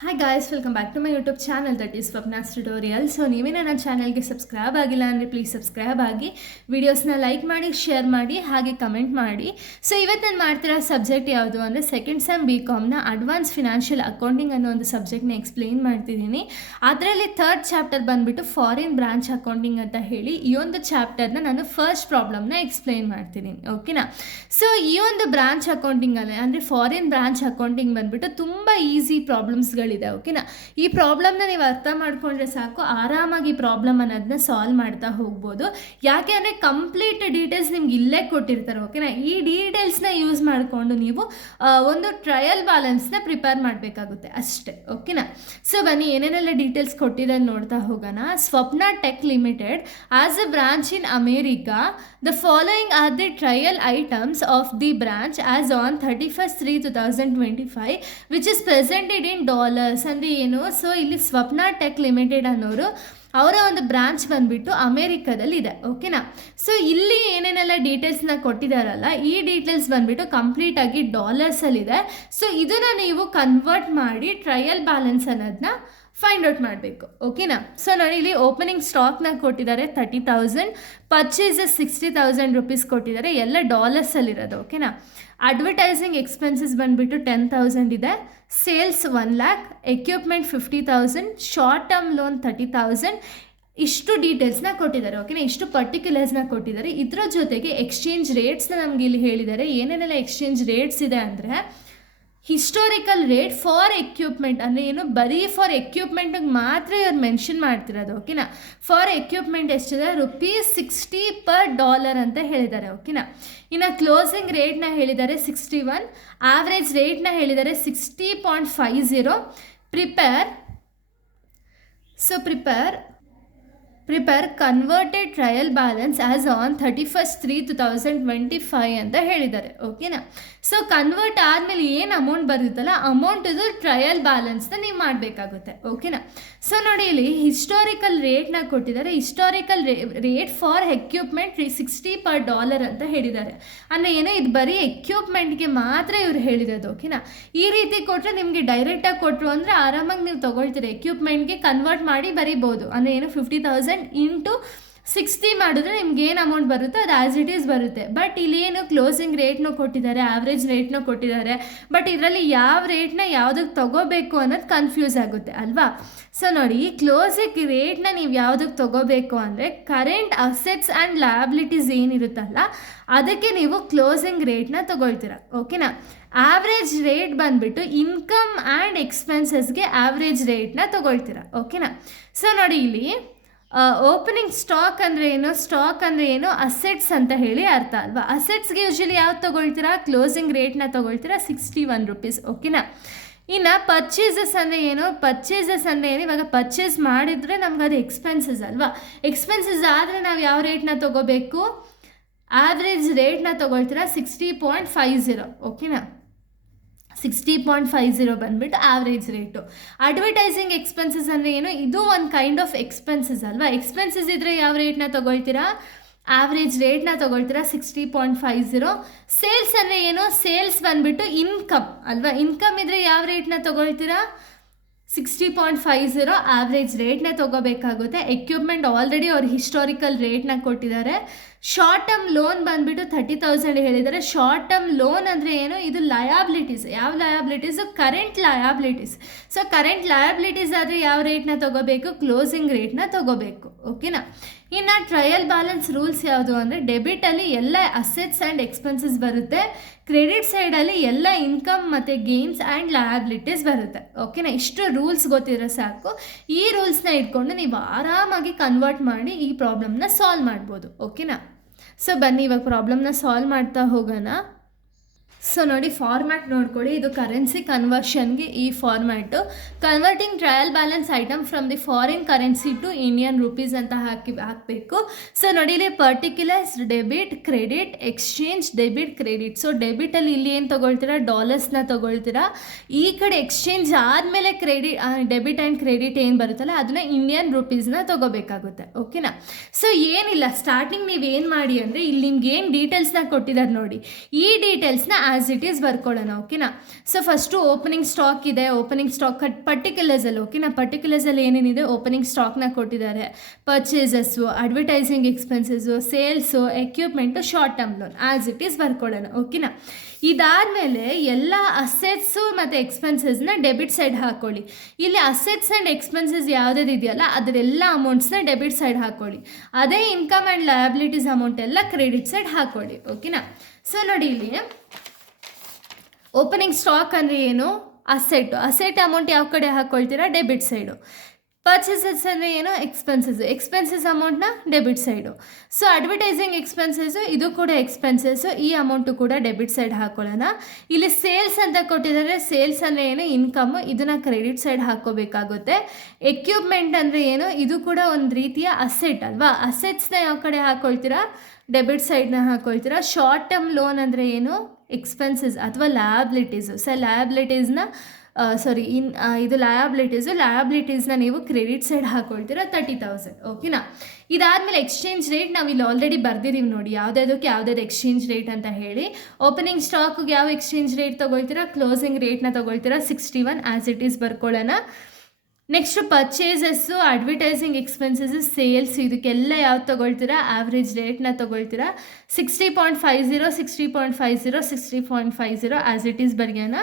Hi guys, welcome back to my YouTube channel that is Swapna's tutorial. So ನೀವೇನೇ ನನ್ನ ಚಾನಲ್ಗೆ subscribe ಆಗಿಲ್ಲ ಅಂದರೆ ಪ್ಲೀಸ್ ಸಬ್ಸ್ಕ್ರೈಬ್ ಆಗಿ, ವಿಡಿಯೋಸ್ನ ಲೈಕ್ ಮಾಡಿ, ಶೇರ್ ಮಾಡಿ, ಹಾಗೆ ಕಮೆಂಟ್ ಮಾಡಿ. ಸೊ ಇವತ್ತು ನಾನು ಮಾಡ್ತಿರೋ ಸಬ್ಜೆಕ್ಟ್ ಯಾವುದು ಅಂದರೆ ಸೆಕೆಂಡ್ ಸೆಮ್ BComನ ಅಡ್ವಾನ್ಸ್ ಫಿನಾನ್ಷಿಯಲ್ ಅಕೌಂಟಿಂಗ್ ಅನ್ನೋ ಒಂದು ಸಬ್ಜೆಕ್ಟ್ನ ಎಕ್ಸ್ಪ್ಲೇನ್ ಮಾಡ್ತಿದ್ದೀನಿ. ಅದರಲ್ಲಿ ಥರ್ಡ್ ಚಾಪ್ಟರ್ ಬಂದುಬಿಟ್ಟು ಫಾರಿನ್ ಬ್ರಾಂಚ್ ಅಕೌಂಟಿಂಗ್ ಅಂತ ಹೇಳಿ ಈ ಒಂದು ಚಾಪ್ಟರ್ನ ನಾನು ಫಸ್ಟ್ ಪ್ರಾಬ್ಲಮ್ನ ಎಕ್ಸ್ಪ್ಲೇನ್ ಮಾಡ್ತಿದ್ದೀನಿ. ಓಕೆನಾ? ಸೊ ಈ ಒಂದು ಬ್ರಾಂಚ್ ಅಕೌಂಟಿಂಗಲ್ಲಿ ಅಂದರೆ ಫಾರಿನ್ ಬ್ರಾಂಚ್ ಅಕೌಂಟಿಂಗ್ ಬಂದುಬಿಟ್ಟು ತುಂಬ ಈಸಿ ಪ್ರಾಬ್ಲಮ್ಸ್ಗಳು ಇದೆ. ಓಕೆನಾ? ಈ ಪ್ರಾಬ್ಲಮ್ನ ನೀವು ಅರ್ಥ ಮಾಡ್ಕೊಂಡ್ರೆ ಸಾಕು, ಆರಾಮಾಗಿ ಪ್ರಾಬ್ಲಮ್ ಅನ್ನೋದನ್ನ ಸಾಲ್ವ್ ಮಾಡ್ತಾ ಹೋಗ್ಬೋದು. ಯಾಕೆ ಅಂದರೆ ಕಂಪ್ಲೀಟ್ ಡೀಟೇಲ್ಸ್ ನಿಮ್ಗೆ ಇಲ್ಲೇ ಕೊಟ್ಟಿರ್ತಾರೆ. ಓಕೆನಾ? ಈ ಡೀಟೇಲ್ಸ್ನ ಯೂಸ್ ಮಾಡಿಕೊಂಡು ನೀವು ಒಂದು ಟ್ರಯಲ್ ಬ್ಯಾಲೆನ್ಸ್ನ ಪ್ರಿಪೇರ್ ಮಾಡಬೇಕಾಗುತ್ತೆ ಅಷ್ಟೇ. ಓಕೆನಾ? ಸೊ ಬನ್ನಿ, ಏನೇನೆಲ್ಲ ಡೀಟೇಲ್ಸ್ ಕೊಟ್ಟಿದೆ ನೋಡ್ತಾ ಹೋಗೋಣ. Swapna tech limited has a branch in America, the following are the trial items of the branch as on 31/3/2025 which is presented in dollars. ಅಂದರೆ ಏನು? ಸೊ ಇಲ್ಲಿ ಸ್ವಪ್ನ ಟೆಕ್ ಲಿಮಿಟೆಡ್ ಅನ್ನೋರು ಅವರ ಒಂದು ಬ್ರಾಂಚ್ ಬಂದುಬಿಟ್ಟು ಅಮೇರಿಕಾದಲ್ಲಿ ಇದೆ. ಓಕೆನಾ? ಸೊ ಇಲ್ಲಿ ಏನೇನೆಲ್ಲ ಡೀಟೇಲ್ಸ್ನ ಕೊಟ್ಟಿದ್ದಾರಲ್ಲ, ಈ ಡೀಟೇಲ್ಸ್ ಬಂದುಬಿಟ್ಟು ಕಂಪ್ಲೀಟಾಗಿ ಡಾಲರ್ಸಲ್ಲಿದೆ. ಸೊ ಇದನ್ನು ನೀವು ಕನ್ವರ್ಟ್ ಮಾಡಿ ಟ್ರಯಲ್ ಬ್ಯಾಲೆನ್ಸ್ ಅನ್ನೋದನ್ನ ಫೈಂಡ್ ಔಟ್ ಮಾಡಬೇಕು. ಓಕೆನಾ? ಸೊ ನೋಡಿ, ಇಲ್ಲಿ ಓಪನಿಂಗ್ ಸ್ಟಾಕ್ನ ಕೊಟ್ಟಿದ್ದಾರೆ 30,000, ಪರ್ಚೇಸಸ್ 60,000 ರುಪೀಸ್ ಕೊಟ್ಟಿದ್ದಾರೆ, ಎಲ್ಲ ಡಾಲರ್ಸಲ್ಲಿರೋದು. ಓಕೆನಾ? ಅಡ್ವರ್ಟೈಸಿಂಗ್ ಎಕ್ಸ್ಪೆನ್ಸಸ್ ಬಂದುಬಿಟ್ಟು 10,000 ಇದೆ, sales 1 lakh, equipment 50,000, short term loan 30,000. ಇಷ್ಟು ಡೀಟೇಲ್ಸ್ನ ಕೊಟ್ಟಿದ್ದಾರೆ. ಓಕೆನಾ? ಇಷ್ಟು ಪರ್ಟಿಕ್ಯುಲರ್ಸ್ನ ಕೊಟ್ಟಿದ್ದಾರೆ. ಇದರ ಜೊತೆಗೆ ಎಕ್ಸ್ಚೇಂಜ್ ರೇಟ್ಸ್ನ ನಮಗೆ ಇಲ್ಲಿ ಹೇಳಿದ್ದಾರೆ. ಏನೇನೆಲ್ಲ ಎಕ್ಸ್ಚೇಂಜ್ ರೇಟ್ಸ್ ಇದೆ ಅಂದರೆ, ಹಿಸ್ಟೋರಿಕಲ್ ರೇಟ್ ಫಾರ್ ಎಕ್ವಿಪ್ಮೆಂಟ್ ಅಂದರೆ ಏನು, ಬರೀ ಫಾರ್ ಎಕ್ವಿಪ್ಮೆಂಟಿಗೆ ಮಾತ್ರ ಇವ್ರು ಮೆನ್ಷನ್ ಮಾಡ್ತಿರೋದು. ಓಕೆನಾ? ಫಾರ್ ಎಕ್ವಿಪ್ಮೆಂಟ್ ಎಷ್ಟಿದೆ, ₹60 per dollar ಅಂತ ಹೇಳಿದ್ದಾರೆ. ಓಕೆನಾ? ಇನ್ನು ಕ್ಲೋಸಿಂಗ್ ರೇಟ್ನ ಹೇಳಿದ್ದಾರೆ 61, ಆವ್ರೇಜ್ ರೇಟ್ನ ಹೇಳಿದ್ದಾರೆ 60.50. Prepare converted trial balance as on 31/3/2025 ಅಂತ ಹೇಳಿದ್ದಾರೆ. ಓಕೆನಾ? ಸೊ ಕನ್ವರ್ಟ್ ಆದಮೇಲೆ ಏನು ಅಮೌಂಟ್ ಬರುತ್ತಲ್ಲ, ಅಮೌಂಟಿದು ಟ್ರಯಲ್ ಬ್ಯಾಲೆನ್ಸ್ನ ನೀವು ಮಾಡಬೇಕಾಗುತ್ತೆ. ಓಕೆನಾ? ಸೊ ನೋಡಿ, ಇಲ್ಲಿ ಹಿಸ್ಟಾರಿಕಲ್ ರೇಟ್ನ ಕೊಟ್ಟಿದ್ದಾರೆ. Historical rate for equipment $60 per dollar ಅಂತ ಹೇಳಿದ್ದಾರೆ. ಅಂದರೆ ಏನೋ, ಇದು ಬರೀ ಎಕ್ವಿಪ್ಮೆಂಟ್ಗೆ ಮಾತ್ರ ಇವ್ರು ಹೇಳಿರೋದು. ಓಕೆನಾ? ಈ ರೀತಿ ಕೊಟ್ಟರೆ ನಿಮಗೆ ಡೈರೆಕ್ಟಾಗಿ ಕೊಟ್ಟರು ಅಂದರೆ ಆರಾಮಾಗಿ ನೀವು ತೊಗೊಳ್ತೀರಿ. ಎಕ್ವಿಪ್ಮೆಂಟ್ಗೆ ಕನ್ವರ್ಟ್ ಮಾಡಿ ಬರೀಬೋದು. ಅಂದರೆ ಏನು, 50,000 ಇಂಟು 60 ಮಾಡಿದ್ರೆ ನಿಮ್ಗೆ ಏನು ಅಮೌಂಟ್ ಬರುತ್ತೋ ಅದು ಆ್ಯಸ್ ಇಟ್ ಈಸ್ ಬರುತ್ತೆ. ಬಟ್ ಇಲ್ಲೇನು ಕ್ಲೋಸಿಂಗ್ ರೇಟ್ನೂ ಕೊಟ್ಟಿದ್ದಾರೆ, ಆವ್ರೇಜ್ ರೇಟ್ನೂ ಕೊಟ್ಟಿದ್ದಾರೆ. ಬಟ್ ಇದರಲ್ಲಿ ಯಾವ ರೇಟ್ನ ಯಾವುದಕ್ಕೆ ತೊಗೋಬೇಕು ಅನ್ನೋದು ಕನ್ಫ್ಯೂಸ್ ಆಗುತ್ತೆ ಅಲ್ವಾ? ಸೊ ನೋಡಿ, ಈ ಕ್ಲೋಸಿಂಗ್ ರೇಟ್ನ ನೀವು ಯಾವುದಕ್ಕೆ ತೊಗೋಬೇಕು ಅಂದರೆ, ಕರೆಂಟ್ ಅಸೆಟ್ಸ್ ಆ್ಯಂಡ್ ಲಯಬಿಲಿಟೀಸ್ ಏನಿರುತ್ತಲ್ಲ ಅದಕ್ಕೆ ನೀವು ಕ್ಲೋಸಿಂಗ್ ರೇಟ್ನ ತೊಗೊಳ್ತೀರ. ಓಕೆನಾ? ಆವ್ರೇಜ್ ರೇಟ್ ಬಂದುಬಿಟ್ಟು ಇನ್ಕಮ್ ಆ್ಯಂಡ್ ಎಕ್ಸ್ಪೆನ್ಸಸ್ಗೆ ಆವ್ರೇಜ್ ರೇಟ್ನ ತೊಗೊಳ್ತೀರ. ಓಕೆನಾ? ಸೊ ನೋಡಿ, ಇಲ್ಲಿ ಓಪನಿಂಗ್ ಸ್ಟಾಕ್ ಅಂದರೆ ಏನು, ಸ್ಟಾಕ್ ಅಂದರೆ ಏನು, ಅಸೆಟ್ಸ್ ಅಂತ ಹೇಳಿ ಅರ್ಥ ಅಲ್ವಾ? ಅಸೆಟ್ಸ್ಗೆ ಯೂಶ್ವಲಿ ಯಾವ್ದು ತೊಗೊಳ್ತೀರಾ, ಕ್ಲೋಸಿಂಗ್ ರೇಟ್ನ ತೊಗೊಳ್ತೀರಾ, 61 rupees. ಓಕೆನಾ? ಇನ್ನು ಪರ್ಚೇಸಸ್ ಅಂದರೆ ಏನು, ಇವಾಗ ಪರ್ಚೇಸ್ ಮಾಡಿದರೆ ನಮ್ಗೆ ಅದು ಎಕ್ಸ್ಪೆನ್ಸಸ್ ಅಲ್ವಾ? ಎಕ್ಸ್ಪೆನ್ಸಸ್ ಆದರೆ ನಾವು ಯಾವ ರೇಟ್ನ ತೊಗೋಬೇಕು, ಆವ್ರೇಜ್ ರೇಟ್ನ ತೊಗೊಳ್ತೀರಾ, 60.50. ಓಕೆನಾ? 60.50 ಬಂದುಬಿಟ್ಟು ಆವ್ರೇಜ್ ರೇಟು. ಅಡ್ವರ್ಟೈಸಿಂಗ್ ಎಕ್ಸ್ಪೆನ್ಸಸ್ ಅಂದರೆ ಏನು, ಇದು ಒಂದು ಕೈಂಡ್ ಆಫ್ ಎಕ್ಸ್ಪೆನ್ಸಸ್ ಅಲ್ವಾ? ಎಕ್ಸ್ಪೆನ್ಸಸ್ ಇದ್ದರೆ ಯಾವ ರೇಟ್ನ ತೊಗೊಳ್ತೀರಾ, ಆವ್ರೇಜ್ ರೇಟ್ನ ತೊಗೊಳ್ತೀರಾ, 60.50. ಸೇಲ್ಸ್ ಅಂದರೆ ಏನು, ಸೇಲ್ಸ್ ಬಂದುಬಿಟ್ಟು ಇನ್ಕಮ್ ಅಲ್ವಾ? ಇನ್ಕಮ್ ಇದ್ದರೆ ಯಾವ ರೇಟ್ನ ತೊಗೊಳ್ತೀರಾ, 60.50 ಆವ್ರೇಜ್ ರೇಟ್ನ ತೊಗೋಬೇಕಾಗುತ್ತೆ. ಎಕ್ವಿಪ್ಮೆಂಟ್ ಆಲ್ರೆಡಿ ಅವ್ರು ಹಿಸ್ಟಾರಿಕಲ್ ರೇಟ್ನ ಕೊಟ್ಟಿದ್ದಾರೆ. ಶಾರ್ಟ್ ಟರ್ಮ್ ಲೋನ್ ಬಂದುಬಿಟ್ಟು 30,000 ಹೇಳಿದ್ದಾರೆ. ಶಾರ್ಟ್ ಟರ್ಮ್ ಲೋನ್ ಅಂದರೆ ಏನು, ಇದು ಲಯಾಬಿಲಿಟೀಸ್. ಯಾವ liabilities, current liabilities. So current liabilities ಆದರೆ ಯಾವ ರೇಟ್ನ ತೊಗೋಬೇಕು, ಕ್ಲೋಸಿಂಗ್ ರೇಟ್ನ ತೊಗೋಬೇಕು. ಓಕೆನಾ? ಇನ್ನು ಟ್ರಯಲ್ ಬ್ಯಾಲೆನ್ಸ್ ರೂಲ್ಸ್ ಯಾವುದು ಅಂದರೆ, ಡೆಬಿಟಲ್ಲಿ ಎಲ್ಲ ಅಸೆಟ್ಸ್ ಆ್ಯಂಡ್ ಎಕ್ಸ್ಪೆನ್ಸಸ್ ಬರುತ್ತೆ, ಕ್ರೆಡಿಟ್ ಸೈಡಲ್ಲಿ ಎಲ್ಲ ಇನ್ಕಮ್ ಮತ್ತು ಗೇನ್ಸ್ ಆ್ಯಂಡ್ ಲಯಾಬಿಲಿಟೀಸ್ ಬರುತ್ತೆ. ಓಕೆನಾ? ಇಷ್ಟು ರೂಲ್ಸ್ ಗೊತ್ತಿದ್ರೆ ಸಾಕು. ಈ ರೂಲ್ಸ್ನ ಇಟ್ಕೊಂಡು ನೀವು ಆರಾಮಾಗಿ ಕನ್ವರ್ಟ್ ಮಾಡಿ ಈ ಪ್ರಾಬ್ಲಮ್ನ ಸಾಲ್ವ್ ಮಾಡ್ಬೋದು. ಓಕೆನಾ? ಸೊ ಬನ್ನಿ, ಇವಾಗ ಪ್ರಾಬ್ಲಮ್ನ ಸಾಲ್ವ್ ಮಾಡ್ತಾ ಹೋಗೋಣ. ಸೊ ನೋಡಿ, ಫಾರ್ಮ್ಯಾಟ್ ನೋಡ್ಕೊಳ್ಳಿ. ಇದು ಕರೆನ್ಸಿ ಕನ್ವರ್ಷನ್ಗೆ ಈ format. Converting trial balance item from the foreign currency to Indian rupees ಅಂತ ಹಾಕಬೇಕು. ಸೊ ನೋಡಿ, ಇಲ್ಲಿ particulars, debit, credit, exchange, debit, credit. So ಡೆಬಿಟಲ್ಲಿ ಇಲ್ಲಿ ಏನು ತೊಗೊಳ್ತೀರಾ, ಡಾಲರ್ಸ್ನ ತೊಗೊಳ್ತೀರಾ. ಈ ಕಡೆ ಎಕ್ಸ್ಚೇಂಜ್ ಆದಮೇಲೆ ಡೆಬಿಟ್ ಆ್ಯಂಡ್ ಕ್ರೆಡಿಟ್ ಏನು ಬರುತ್ತಲ್ಲ ಅದನ್ನ ಇಂಡಿಯನ್ ರುಪೀಸ್ನ ತೊಗೋಬೇಕಾಗುತ್ತೆ. ಓಕೆನಾ? ಸೊ ಏನಿಲ್ಲ, ಸ್ಟಾರ್ಟಿಂಗ್ ನೀವು ಏನು ಮಾಡಿ ಅಂದರೆ, ಇಲ್ಲಿ ನಿಮ್ಗೆ ಏನು ಡೀಟೇಲ್ಸ್ನ ಕೊಟ್ಟಿದ್ದಾರೆ ನೋಡಿ, ಈ ಡೀಟೇಲ್ಸ್ನ ಆ್ಯಸ್ ಇಟ್ ಈಸ್ ಬರ್ಕೊಳ್ಳೋಣ. ಓಕೆನಾ. ಸೊ ಫಸ್ಟು ಓಪನಿಂಗ್ ಸ್ಟಾಕ್ ಇದೆ, ಓಪನಿಂಗ್ ಸ್ಟಾಕ್ ಪರ್ಟಿಕ್ಯುಲರ್ಸಲ್ಲಿ. ಓಕೆನಾ. ಪರ್ಟಿಕ್ಯುಲರ್ಸಲ್ಲಿ ಏನೇನಿದೆ ಓಪನಿಂಗ್ ಸ್ಟಾಕ್ನ ಕೊಟ್ಟಿದ್ದಾರೆ. Purchases, advertising expenses, sales, equipment, short term loan as it is ಬರ್ಕೊಳ್ಳೋಣ. ಓಕೆನಾ. ಇದಾದಮೇಲೆ ಎಲ್ಲ ಅಸೆಟ್ಸು ಮತ್ತು ಎಕ್ಸ್ಪೆನ್ಸಸ್ನ ಡೆಬಿಟ್ ಸೈಡ್ ಹಾಕ್ಕೊಳ್ಳಿ. ಇಲ್ಲಿ ಅಸೆಟ್ಸ್ ಆ್ಯಂಡ್ ಎಕ್ಸ್ಪೆನ್ಸಸ್ ಯಾವುದ್ಯಾವ್ದು ಇದೆಯಲ್ಲ ಅದರೆಲ್ಲ ಅಮೌಂಟ್ಸ್ನ ಡೆಬಿಟ್ ಸೈಡ್ ಹಾಕ್ಕೊಳ್ಳಿ. ಅದೇ ಇನ್ಕಮ್ ಆ್ಯಂಡ್ ಲಯಬಿಲಿಟೀಸ್ ಅಮೌಂಟ್ ಎಲ್ಲ ಕ್ರೆಡಿಟ್ ಸೈಡ್ ಹಾಕ್ಕೊಳ್ಳಿ. ಓಕೆನಾ. ಸೊ ನೋಡಿ, ಇಲ್ಲಿ ಓಪನಿಂಗ್ ಸ್ಟಾಕ್ ಅಂದರೆ ಏನು? ಅಸೆಟ್ ಅಮೌಂಟ್ ಯಾವ ಕಡೆ ಹಾಕ್ಕೊಳ್ತೀರಾ? Debit side. ಪರ್ಚೇಸಸ್ ಅಂದರೆ ಏನು? ಎಕ್ಸ್ಪೆನ್ಸಸ್ ಅಮೌಂಟ್ನ debit side. So advertising expenses, ಇದು ಕೂಡ ಎಕ್ಸ್ಪೆನ್ಸಸ್ಸು, ಈ ಅಮೌಂಟು ಕೂಡ ಡೆಬಿಟ್ ಸೈಡ್ ಹಾಕ್ಕೊಳ್ಳೋಣ. ಇಲ್ಲಿ ಸೇಲ್ಸ್ ಅಂತ ಕೊಟ್ಟಿದ್ದಾರೆ. ಸೇಲ್ಸ್ ಅಂದರೆ ಏನು? ಇನ್ಕಮ್ಮು, ಇದನ್ನು ಕ್ರೆಡಿಟ್ ಸೈಡ್ ಹಾಕ್ಕೋಬೇಕಾಗುತ್ತೆ. ಎಕ್ವಿಪ್ಮೆಂಟ್ ಅಂದರೆ ಏನು? ಇದು ಕೂಡ ಒಂದು ರೀತಿಯ ಅಸೆಟ್ ಅಲ್ವಾ? ಅಸೆಟ್ಸ್ನ ಯಾವ ಕಡೆ ಹಾಕ್ಕೊಳ್ತೀರಾ? ಡೆಬಿಟ್ ಸೈಡ್ನ ಹಾಕ್ಕೊಳ್ತೀರಾ. ಶಾರ್ಟ್ ಟರ್ಮ್ ಲೋನ್ ಅಂದರೆ ಏನು? ಎಕ್ಸ್ಪೆನ್ಸಸ್ ಅಥವಾ ಲಯಬಿಲಿಟೀಸು. ಸೊ ಲಯಬಿಲಿಟೀಸ್ನ ಇದು ಲಯಬಿಲಿಟೀಸ್ನ ನೀವು ಕ್ರೆಡಿಟ್ ಸೈಡ್ ಹಾಕ್ಕೊಳ್ತೀರಾ 30,000. ಓಕೆನಾ. ಇದಾದಮೇಲೆ ಎಕ್ಸ್ಚೇಂಜ್ ರೇಟ್ ನಾವು ಇಲ್ಲಿ ಆಲ್ರೆಡಿ ಬರ್ದಿದ್ದೀವಿ ನೋಡಿ, ಯಾವುದ್ಯಾವುದಕ್ಕೆ ಯಾವುದ್ಯಾವ್ದು ಎಕ್ಸ್ಚೇಂಜ್ ರೇಟ್ ಅಂತ ಹೇಳಿ. ಓಪನಿಂಗ್ ಸ್ಟಾಕ್ಗೆ ಯಾವ ಎಕ್ಸ್ಚೇಂಜ್ ರೇಟ್ ತೊಗೊಳ್ತೀರಾ? ಕ್ಲೋಸಿಂಗ್ ರೇಟ್ನ ತೊಗೊಳ್ತೀರಾ 61 ಆ್ಯಸ್ ಇಟ್ ಈಸ್ ಬರ್ಕೊಳ್ಳೋಣ. Next purchases, advertising expenses, sales, ಇದಕ್ಕೆಲ್ಲ ಯಾವ್ದು ತೊಗೊಳ್ತೀರಾ? ಆವ್ರೇಜ್ ರೇಟ್ನ ತೊಗೊಳ್ತೀರಾ 60.50, 60.50, 60.50 ಆ್ಯಸ್ ಇಟ್ ಈಸ್ ಬರೆಯೋಣ.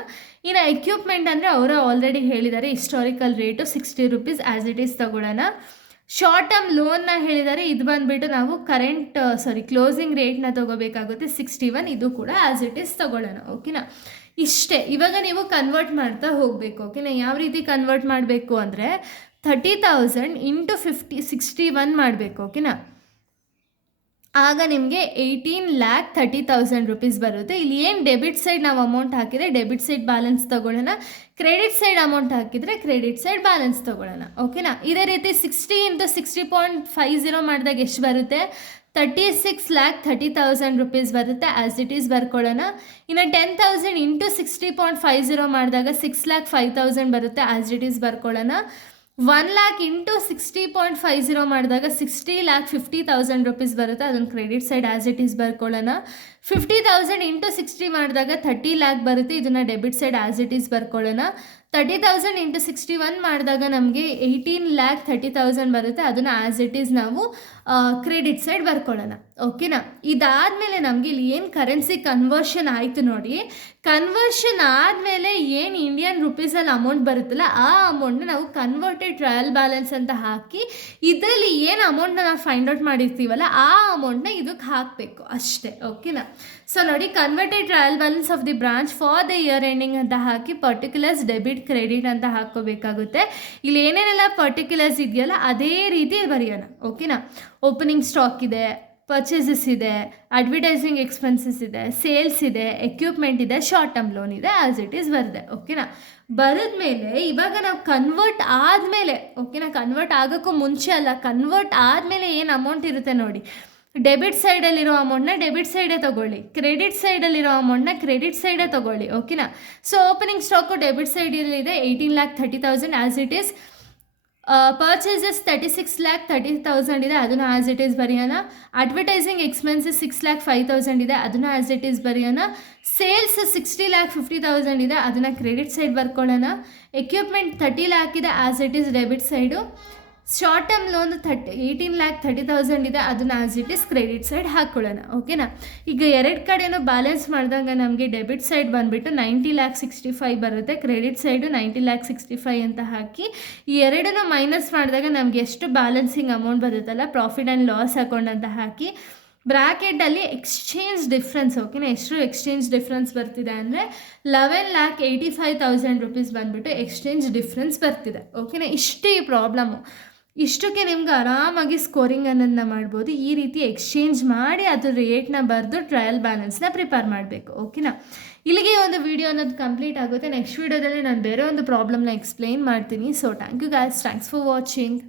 ಇನ್ನು ಎಕ್ವಿಪ್ಮೆಂಟ್ ಅಂದರೆ ಅವರು ಆಲ್ರೆಡಿ ಹೇಳಿದ್ದಾರೆ, historical rate 60 rupees as it is ತೊಗೊಳ್ಳೋಣ. ಶಾರ್ಟ್ ಟರ್ಮ್ ಲೋನ್ನ ಹೇಳಿದ್ದಾರೆ, ಇದು ಬಂದುಬಿಟ್ಟು ನಾವು ಕ್ಲೋಸಿಂಗ್ ರೇಟ್ನ ತೊಗೋಬೇಕಾಗುತ್ತೆ 61, ಇದು ಕೂಡ ಆ್ಯಸ್ ಇಟ್ ಈಸ್ ತೊಗೊಳ್ಳೋಣ. ಓಕೆನಾ. ಇಷ್ಟೇ. ಇವಾಗ ನೀವು ಕನ್ವರ್ಟ್ ಮಾಡ್ತಾ ಹೋಗಬೇಕು. ಓಕೆನಾ. ಯಾವ ರೀತಿ ಕನ್ವರ್ಟ್ ಮಾಡಬೇಕು ಅಂದರೆ 30,000 ಇಂಟು 61 ಮಾಡಬೇಕು. ಓಕೆನಾ. ಆಗ ನಿಮಗೆ 18,30,000 ರೂಪೀಸ್ ಬರುತ್ತೆ. ಇಲ್ಲಿ ಏನು ಡೆಬಿಟ್ ಸೈಡ್ ನಾವು ಅಮೌಂಟ್ ಹಾಕಿದರೆ ಡೆಬಿಟ್ ಸೈಡ್ ಬ್ಯಾಲೆನ್ಸ್ ತೊಗೊಳ್ಳೋಣ, ಕ್ರೆಡಿಟ್ ಸೈಡ್ ಅಮೌಂಟ್ ಹಾಕಿದರೆ ಕ್ರೆಡಿಟ್ ಸೈಡ್ ಬ್ಯಾಲೆನ್ಸ್ ತೊಗೊಳ್ಳೋಣ. ಓಕೆನಾ. ಇದೇ ರೀತಿ 60 ಇಂಟು 60.50 ಮಾಡಿದಾಗ ಎಷ್ಟು ಬರುತ್ತೆ? 36,30,000 ರೂಪೀಸ್ ಬರುತ್ತೆ ಆ್ಯಸ್ ಇಟ್ ಈಸ್ ಬರ್ಕೊಳ್ಳೋಣ. ಇನ್ನು 10,000 ಇಂಟು 60.50 ಮಾಡಿದಾಗ 6,05,000 ಬರುತ್ತೆ ಆ್ಯಸ್ ಇಟ್ ಈಸ್ ಬರ್ಕೊಳ್ಳೋಣ. 1,00,000 ಇಂಟು 60.50 ಮಾಡಿದಾಗ 60,50,000 ರೂಪೀಸ್ ಬರುತ್ತೆ, ಅದನ್ನು credit side as it is ಬರ್ಕೊಳ್ಳೋಣ. 50,000 ಇಂಟು 60 ಮಾಡಿದಾಗ 30 ಲ್ಯಾಕ್ ಬರುತ್ತೆ, ಇದನ್ನು debit side as it is ಬರ್ಕೊಳ್ಳೋಣ. 30,000 ಇಂಟು 61 ಮಾಡಿದಾಗ ನಮಗೆ 18,30,000 ಬರುತ್ತೆ, ಅದನ್ನು ಆ್ಯಸ್ ಇಟ್ ಈಸ್ ನಾವು ಕ್ರೆಡಿಟ್ ಸೈಡ್ ಬರ್ಕೊಳ್ಳೋಣ. ಓಕೆನಾ. ಇದಾದಮೇಲೆ ನಮಗೆ ಇಲ್ಲಿ ಏನು ಕರೆನ್ಸಿ ಕನ್ವರ್ಷನ್ ಆಯಿತು ನೋಡಿ, ಕನ್ವರ್ಷನ್ ಆದಮೇಲೆ ಏನು ಇಂಡಿಯನ್ ರುಪೀಸಲ್ಲಿ ಅಮೌಂಟ್ ಬರುತ್ತಲ್ಲ ಆ ಅಮೌಂಟ್ನ ನಾವು ಕನ್ವರ್ಟೆಡ್ ಟ್ರಯಲ್ ಬ್ಯಾಲೆನ್ಸ್ ಅಂತ ಹಾಕಿ ಇದರಲ್ಲಿ ಏನು ಅಮೌಂಟ್ನ ನಾವು ಫೈಂಡ್ ಔಟ್ ಮಾಡಿರ್ತೀವಲ್ಲ ಆ ಅಮೌಂಟ್ನ ಇದಕ್ಕೆ ಹಾಕಬೇಕು ಅಷ್ಟೇ. ಓಕೆನಾ. ಸೊ ನೋಡಿ, converted trial balance of the branch for the year ending ಅಂತ ಹಾಕಿ ಪರ್ಟಿಕ್ಯುಲರ್ಸ್ ಡೆಬಿಟ್ ಕ್ರೆಡಿಟ್ ಅಂತ ಹಾಕ್ಕೋಬೇಕಾಗುತ್ತೆ. ಇಲ್ಲಿ ಏನೇನೆಲ್ಲ ಪರ್ಟಿಕ್ಯುಲರ್ಸ್ ಇದೆಯಲ್ಲ ಅದೇ ರೀತಿ ಬರೆಯೋಣ. ಓಕೆನಾ. ಓಪನಿಂಗ್ ಸ್ಟಾಕ್ ಇದೆ, ಪರ್ಚೇಸಸ್ ಇದೆ, ಅಡ್ವರ್ಟೈಸಿಂಗ್ ಎಕ್ಸ್ಪೆನ್ಸಸ್ ಇದೆ, ಸೇಲ್ಸ್ ಇದೆ, ಎಕ್ವಿಪ್ಮೆಂಟ್ ಇದೆ, ಶಾರ್ಟ್ ಟರ್ಮ್ ಲೋನ್ ಇದೆ, ಆ್ಯಸ್ ಇಟ್ ಈಸ್ ಬರೆದೆ. ಓಕೆನಾ. ಬರೆದ್ಮೇಲೆ ಇವಾಗ ನಾವು ಕನ್ವರ್ಟ್ ಆದಮೇಲೆ, ಓಕೆನಾ, ಕನ್ವರ್ಟ್ ಆಗೋಕ್ಕೂ ಮುಂಚೆ ಅಲ್ಲ, ಕನ್ವರ್ಟ್ ಆದಮೇಲೆ ಏನು ಅಮೌಂಟ್ ಇರುತ್ತೆ ನೋಡಿ, ಡೆಬಿಟ್ ಸೈಡಲ್ಲಿರೋ ಅಮೌಂಟ್ನ ಡೆಬಿಟ್ ಸೈಡೇ ತೊಗೊಳ್ಳಿ, ಕ್ರೆಡಿಟ್ ಸೈಡಲ್ಲಿರೋ ಅಮೌಂಟ್ನ ಕ್ರೆಡಿಟ್ ಸೈಡೇ ತೊಗೊಳ್ಳಿ. ಓಕೆನಾ. ಸೊ ಓಪನಿಂಗ್ ಸ್ಟಾಕು ಡೆಬಿಟ್ ಸೈಡಲ್ಲಿದೆ 18,30,000 ಆ್ಯಸ್ ಇಟ್ ಈಸ್. ಪರ್ಚೇಸಸ್ 36,30,000 ಇದೆ, ಅದನ್ನು ಆ್ಯಸ್ ಇಟ್ ಈಸ್ ಬರೆಯೋಣ. ಅಡ್ವರ್ಟೈಸಿಂಗ್ ಎಕ್ಸ್ಪೆನ್ಸಸ್ 6,05,000 ಇದೆ, ಅದನ್ನು ಆ್ಯಸ್ ಇಟ್ ಈಸ್ ಬರೆಯೋಣ. ಸೇಲ್ಸ್ 60,50,000 ಇದೆ, ಅದನ್ನು ಕ್ರೆಡಿಟ್ ಸೈಡ್ ಬರ್ಕೊಳ್ಳೋಣ. ಎಕ್ವಿಪ್ಮೆಂಟ್ 30 ಲ್ಯಾಕ್ ಇದೆ, as it is debit side. Short term loan 18,30,000 ಇದೆ, ಅದನ್ನು as it is credit side ಹಾಕ್ಕೊಳ್ಳೋಣ. ಓಕೆನಾ. ಈಗ ಎರಡು ಕಡೆನೂ ಬ್ಯಾಲೆನ್ಸ್ ಮಾಡಿದಾಗ ನಮಗೆ ಡೆಬಿಟ್ ಸೈಡ್ ಬಂದುಬಿಟ್ಟು 90,65,000 ಬರುತ್ತೆ, ಕ್ರೆಡಿಟ್ ಸೈಡು 90,65,000 ಅಂತ ಹಾಕಿ ಈ ಎರಡನ್ನೂ ಮೈನಸ್ ಮಾಡಿದಾಗ ನಮಗೆ ಎಷ್ಟು ಬ್ಯಾಲೆನ್ಸಿಂಗ್ ಅಮೌಂಟ್ ಬರುತ್ತಲ್ಲ ಪ್ರಾಫಿಟ್ ಆ್ಯಂಡ್ ಲಾಸ್ ಅಕೌಂಟ್ ಅಂತ ಹಾಕಿ ಬ್ರ್ಯಾಕೆಟಲ್ಲಿ ಎಕ್ಸ್ಚೇಂಜ್ ಡಿಫ್ರೆನ್ಸ್. ಓಕೆನಾ. ಎಷ್ಟು ಎಕ್ಸ್ಚೇಂಜ್ ಡಿಫ್ರೆನ್ಸ್ ಬರ್ತಿದೆ ಅಂದರೆ 11,85,000 ರೂಪೀಸ್ ಬಂದುಬಿಟ್ಟು ಎಕ್ಸ್ಚೇಂಜ್ ಡಿಫ್ರೆನ್ಸ್ ಬರ್ತಿದೆ. ಓಕೆನಾ. ಇಷ್ಟೇ ಈ ಪ್ರಾಬ್ಲಮ್ಮು. ಇಷ್ಟಕ್ಕೆ ನಿಮ್ಗೆ ಆರಾಮಾಗಿ ಸ್ಕೋರಿಂಗ್ ಅನ್ನೋದನ್ನ ಮಾಡ್ಬೋದು. ಈ ರೀತಿ ಎಕ್ಸ್ಚೇಂಜ್ ಮಾಡಿ ಅದ್ರ ರೇಟ್ನ ಬರೆದು ಟ್ರಯಲ್ ಬ್ಯಾಲೆನ್ಸ್ನ ಪ್ರಿಪೇರ್ ಮಾಡಬೇಕು. ಓಕೆನಾ. ಇಲ್ಲಿಗೆ ಒಂದು ವಿಡಿಯೋ ಅನ್ನೋದು ಕಂಪ್ಲೀಟ್ ಆಗುತ್ತೆ. ನೆಕ್ಸ್ಟ್ ವಿಡಿಯೋದಲ್ಲಿ ನಾನು ಬೇರೆ ಒಂದು ಪ್ರಾಬ್ಲಮ್ನ ಎಕ್ಸ್ಪ್ಲೈನ್ ಮಾಡ್ತೀನಿ. So thank you guys, thanks for watching.